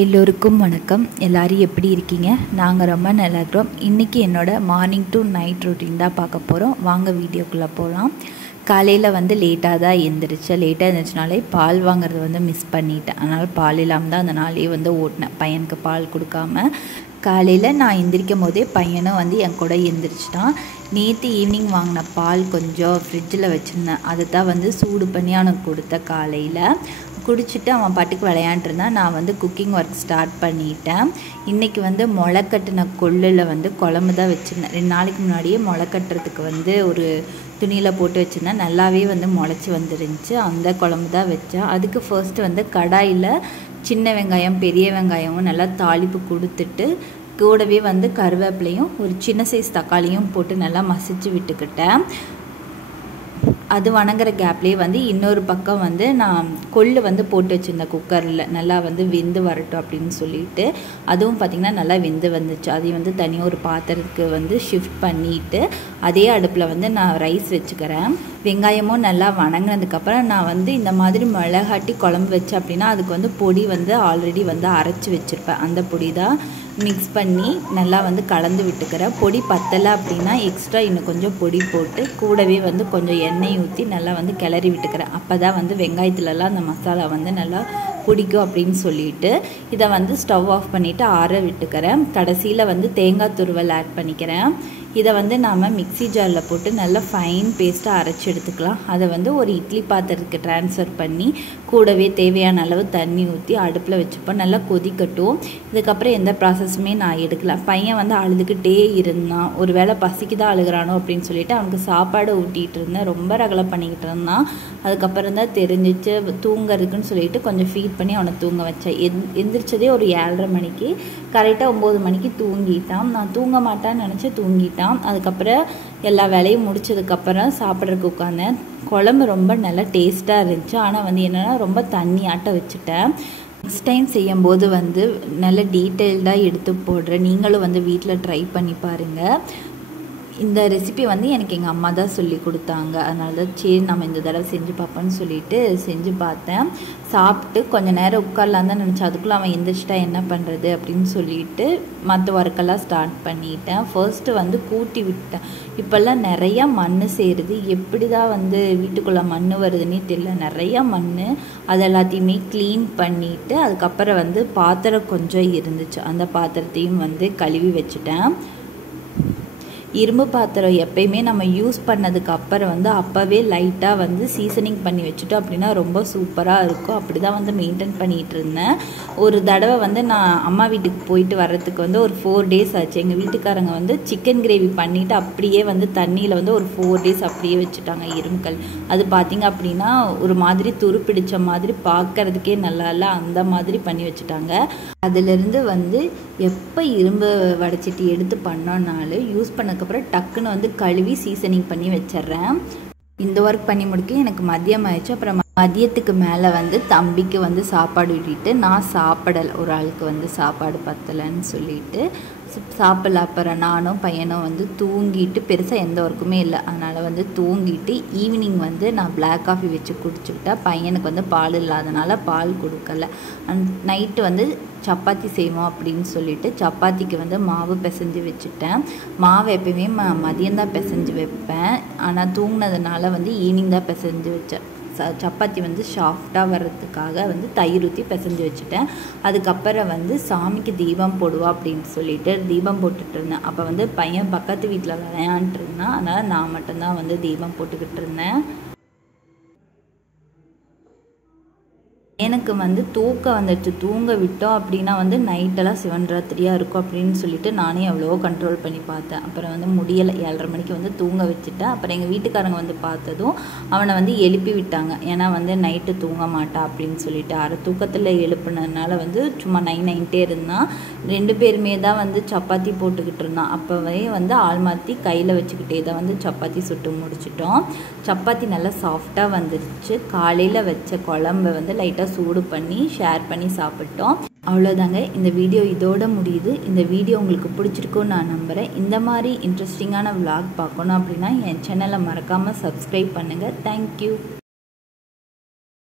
எல்லோருக்கும் வணக்கம். எல்லாரும் எப்படி இருக்கீங்க? நாங்கள் ரொம்ப நல்லா இருக்கிறோம். இன்றைக்கி என்னோடய மார்னிங் டு நைட் ரொட்டீன் தான் பார்க்க போகிறோம். வாங்க வீடியோக்குள்ளே போகலாம். காலையில் லேட்டாக தான் எழுந்திரிச்சேன். லேட்டாக எழுந்திரிச்சனாலே பால் வாங்குறது மிஸ் பண்ணிட்டேன். அதனால் பால் இல்லாமல் தான் அந்த நாளே ஓட்டினேன். பையனுக்கு பால் கொடுக்காம காலையில் நான் எந்திரிக்கும் போதே பையனும் என் கூட எழுந்திரிச்சிட்டான். நேற்று ஈவினிங் வாங்கின பால் கொஞ்சம் ஃப்ரிட்ஜில் வச்சுருந்தேன். அதை தான் சூடு பண்ணி அவனுக்கு கொடுத்த காலையில் குடிச்சிட்டு அவன் பாட்டுக்கு விளையாண்டுருந்தான். நான் குக்கிங் ஒர்க் ஸ்டார்ட் பண்ணிட்டேன். இன்றைக்கி முளை கட்டின கொள்ளில் குழம்பு தான் வச்சுருந்தேன். 2 நாளைக்கு முன்னாடியே முளை கட்டுறதுக்கு ஒரு துணியில் போட்டு வச்சுருந்தேன். நல்லாவே முளைச்சி வந்துருந்துச்சு. அந்த குழம்பு தான் வச்சேன். அதுக்கு ஃபர்ஸ்ட்டு கடாயில் சின்ன வெங்காயம் பெரிய வெங்காயமும் நல்லா தாளிப்பு கொடுத்துட்டு கூடவே கருவேப்பிலையும் ஒரு சின்ன சைஸ் தக்காளியும் போட்டு நல்லா மசிச்சு விட்டுக்கிட்டேன். அது வணங்குற கேப்லேயே இன்னொரு பக்கம் நான் கொள்ளு போட்டு வச்சுருந்தேன் குக்கரில். நல்லா வெந்து வரட்டும் அப்படின்னு சொல்லிட்டு அதுவும் பார்த்திங்கன்னா நல்லா வெந்து வந்துச்சு. அதையும் தனியாக ஒரு பாத்திரத்துக்கு ஷிஃப்ட் பண்ணிவிட்டு அதே அடுப்பில் நான் ரைஸ் வச்சுக்கிறேன். வெங்காயமும் நல்லா வணங்கினதுக்கப்புறம் நான் இந்த மாதிரி மிளகாட்டி குழம்பு வச்சேன் அப்படின்னா அதுக்கு பொடி ஆல்ரெடி அரைச்சி வச்சுருப்பேன். அந்த பொடி தான் மிக்ஸ் பண்ணி நல்லா கலந்து விட்டுக்கிறேன். பொடி பத்தலை அப்படின்னா எக்ஸ்ட்ரா இன்னும் கொஞ்சம் பொடி போட்டு கூடவே கொஞ்சம் எண்ணெய் ஊற்றி நல்லா கிளறி விட்டுக்கிறேன். அப்போ தான் வெங்காயத்துலலாம் அந்த மசாலா நல்லா பிடிக்கும் அப்படின்னு சொல்லிட்டு இதை ஸ்டவ் ஆஃப் பண்ணிவிட்டு ஆற விட்டுக்கிறேன். கடைசியில் தேங்காய் துருவல் ஆட் பண்ணிக்கிறேன். இதை நாம் மிக்ஸி ஜாரில் போட்டு நல்லா ஃபைன் பேஸ்ட்டாக அரைச்சி எடுத்துக்கலாம். அதை ஒரு இட்லி பாத்திரத்துக்கு ட்ரான்ஸ்ஃபர் பண்ணி கூடவே தேவையான அளவு தண்ணி ஊற்றி அடுப்பில் வச்சுப்போம். நல்லா கொதிக்கட்டும். இதுக்கப்புறம் எந்த ப்ராசஸுமே நான் எடுக்கல. பையன் அழுதுகிட்டே இருந்தான். ஒரு வேளை பசிக்கு தான் அழுகிறானோ அப்படின்னு சொல்லிட்டு அவனுக்கு சாப்பாடு ஊட்டிகிட்டு இருந்தேன். ரொம்ப ரகலை பண்ணிக்கிட்டு இருந்தான். அதுக்கப்புறம் தான் தெரிஞ்சிச்சு தூங்குறதுக்குன்னு சொல்லிட்டு கொஞ்சம் ஃபீட் பண்ணி அவனை தூங்க வச்சேன். எந்திரிச்சதே ஒரு 7:30 மணிக்கு. கரெக்டாக 9 மணிக்கு தூங்கிட்டான். நான் தூங்க மாட்டான்னு நினச்சி தூங்கிட்டான். அதுக்கப்புறம் எல்லா வேலையும் முடிச்சதுக்கப்புறம் சாப்பிட்றதுக்கு உட்காந்தேன். குழம்பு ரொம்ப நல்லா டேஸ்ட்டாக இருந்துச்சு. ஆனால் என்னென்னா ரொம்ப தண்ணியாட்ட வச்சுட்டேன். நெக்ஸ்ட் டைம் செய்யும்போது நல்ல டீட்டெயில்டாக எடுத்து போடுறேன். நீங்களும் வீட்டில் ட்ரை பண்ணி பாருங்கள். இந்த ரெசிபி எனக்கு எங்கள் அம்மா தான் சொல்லி கொடுத்தாங்க. அதனால தான் சரி நம்ம இந்த தடவை செஞ்சு பார்ப்போன்னு சொல்லிட்டு செஞ்சு பார்த்தேன். சாப்பிட்டு கொஞ்சம் நேரம் உட்காரலாம் தான் நினச்சேன். அதுக்குள்ளே அவன் எந்திரிச்சிட்டா என்ன பண்ணுறது அப்படின்னு சொல்லிட்டு மற்ற ஒர்க்கெல்லாம் ஸ்டார்ட் பண்ணிட்டேன். ஃபர்ஸ்ட்டு கூட்டி விட்டேன். இப்போல்லாம் நிறையா மண் சேருது. எப்படி தான் வீட்டுக்குள்ளே மண் வருதுன்னே தெரியல. நிறையா மண். அது எல்லாத்தையுமே க்ளீன் பண்ணிவிட்டு அதுக்கப்புறம் பாத்திரம் கொஞ்சம் இருந்துச்சு. அந்த பாத்திரத்தையும் கழுவி வச்சுட்டேன். இரும்பு பாத்திரம் எப்பயுமே நம்ம யூஸ் பண்ணதுக்கு அப்புறம் அப்போவே லைட்டாக சீசனிங் பண்ணி வச்சுட்டோம் அப்படின்னா ரொம்ப சூப்பராக இருக்கும். அப்படி தான் மெயின்டைன் பண்ணிகிட்டு இருந்தேன். ஒரு தடவை நான் அம்மா வீட்டுக்கு போயிட்டு வர்றதுக்கு ஒரு 4 days ஆச்சு. எங்கள் வீட்டுக்காரங்க சிக்கன் கிரேவி பண்ணிவிட்டு அப்படியே தண்ணியில் ஒரு 4 days அப்படியே வச்சுட்டாங்க இரும்புக்கல். அது பார்த்திங்க அப்படின்னா ஒரு மாதிரி துரு பிடிச்ச மாதிரி பார்க்கறதுக்கே நல்லா இல்லை. அந்த மாதிரி பண்ணி வச்சுட்டாங்க. அதிலிருந்து எப்போ இரும்பு வடைச்சிட்டு எடுத்து பண்ணோன்னாலும் யூஸ் பண்ணதுக்கப்புறம் டக்குன்னு கழுவி சீசனிங் பண்ணி வச்சிட்றேன். இந்த ஒர்க் பண்ணி முடிக்க எனக்கு மதியம் ஆயிடுச்சு. அப்புறம் மதியத்துக்கு மேலே தம்பிக்கு சாப்பாடு விட்டுட்டு நான் சாப்பிடலை. ஒரு ஆளுக்கு சாப்பாடு பத்தலைன்னு சொல்லிட்டு சாப்பிடல. அப்புறம் நானும் பையனும் தூங்கிட்டு பெருசாக எந்த ஒர்க்குமே இல்லை. அதனால் தூங்கிட்டு ஈவினிங் நான் பிளாக் காஃபி வச்சு குடிச்சுக்கிட்டேன். பையனுக்கு பால் இல்லாதனால பால் கொடுக்கல. நைட்டு சப்பாத்தி செய்வோம் அப்படின்னு சொல்லிட்டு சப்பாத்திக்கு மாவு பிசைஞ்சு வச்சுட்டேன். மாவு எப்பயுமே மதியம்தான் பிசைஞ்சு வைப்பேன். ஆனால் தூங்கினதுனால ஈவினிங் தான் பிசைஞ்சு வச்சேன். சப்பாத்தி சாஃப்டாக வர்றதுக்காக தயிர் ஊற்றி பிசைஞ்சு வச்சுட்டேன். அதுக்கப்புறம் சாமிக்கு தீபம் போடுவா அப்படின்னு சொல்லிட்டு தீபம் போட்டுட்டு இருந்தேன். அப்போ பையன் பக்கத்து வீட்டில் விளையாண்டுட்டு இருந்தான். அதனால் நான் மட்டும்தான் தீபம் போட்டுக்கிட்டு இருந்தேன். எனக்கு தூக்கம் வந்துடுச்சு. தூங்க விட்டோம் அப்படின்னா நைட்டெல்லாம் சிவன்ராத்திரியாக இருக்கும் அப்படின்னு சொல்லிட்டு நானே எவ்வளோ கண்ட்ரோல் பண்ணி பார்த்தேன். அப்புறம் முடியலை. 7:30 மணிக்கு தூங்க வச்சுட்டேன். அப்புறம் எங்கள் வீட்டுக்காரங்க பார்த்ததும் அவனை எழுப்பி விட்டாங்க. ஏன்னா நைட்டு தூங்க மாட்டா அப்படின்னு சொல்லிட்டு அரை தூக்கத்தில் எழுப்புனதுனால சும்மா நைன்ட்டே இருந்தான். 2 பேருமே தான் சப்பாத்தி போட்டுக்கிட்டு இருந்தான். அப்போவே ஆள் மாற்றி கையில் வச்சுக்கிட்டே தான் சப்பாத்தி சுட்டு முடிச்சிட்டோம். சப்பாத்தி நல்லா சாஃப்டாக வந்துருச்சு. காலையில் வச்ச குழம்பு லைட்டாக சூடு பண்ணி ஷேர் பண்ணி சாப்பிட்டோம். அவ்வளோதாங்க. இந்த வீடியோ இதோட முடியுது. இந்த வீடியோ உங்களுக்கு பிடிச்சிருக்குன்னு நான் நம்புகிறேன். இந்த மாதிரி இன்ட்ரெஸ்டிங்கான vlog பார்க்கணும் அப்படின்னா என் சேனலை மறக்காமல் சப்ஸ்கிரைப் பண்ணுங்கள். தேங்க்யூ.